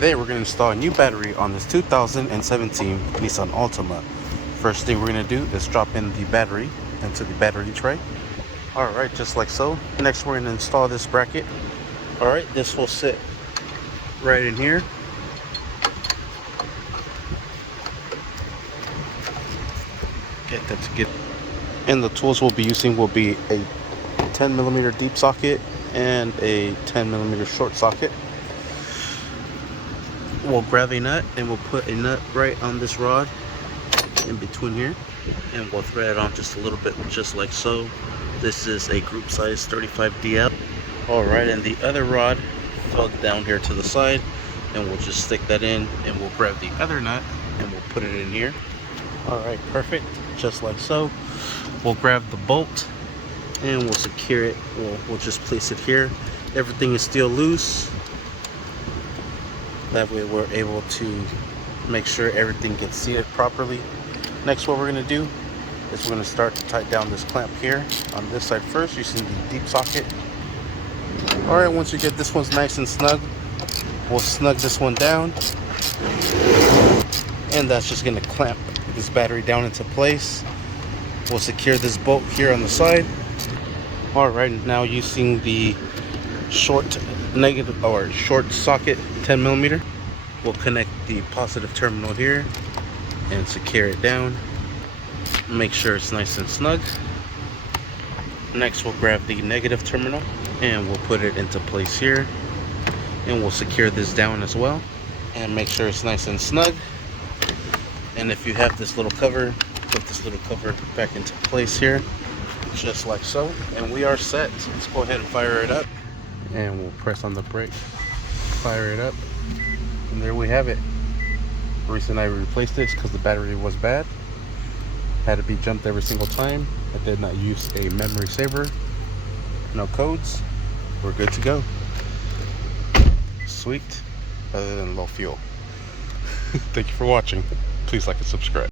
Today we're going to install a new battery on this 2017 Nissan Altima. First thing we're going to do is drop in the battery into the battery tray. Alright, just like so. Next we're going to install this bracket. Alright, this will sit right in here. Get that to get. And the tools we'll be using will be a 10mm deep socket and a 10mm short socket. We'll grab a nut and we'll put a nut right on this rod in between here, and we'll thread it on just a little bit, just like so. This is a group size 35DL. Alright, and the other rod fell down here to the side, and we'll just stick that in, and we'll grab the other nut and we'll put it in here. Alright, perfect, just like so. We'll grab the bolt and we'll secure it. We'll just place it here. Everything is still loose. That way we're able to make sure everything gets seated properly. Next, what we're going to do is we're going to start to tighten down this clamp here on this side first using the deep socket. Alright, once you get this one's nice and snug, we'll snug this one down. And that's just going to clamp this battery down into place. We'll secure this bolt here on the side. Alright, now using the short socket 10mm, we'll connect the positive terminal here and secure it down. Make sure it's nice and snug. Next, we'll grab the negative terminal and we'll put it into place here, and we'll secure this down as well and make sure it's nice and snug. And if you have this little cover, put this little cover back into place here, just like so, and we are set. Let's go ahead and fire it up, and we'll press on the brake, fire it up, and there we have it. The reason I replaced this because the battery was bad, had to be jumped every single time. I did not use a memory saver, no codes, we're good to go. Sweet, other than low fuel. Thank you for watching. Please like and subscribe.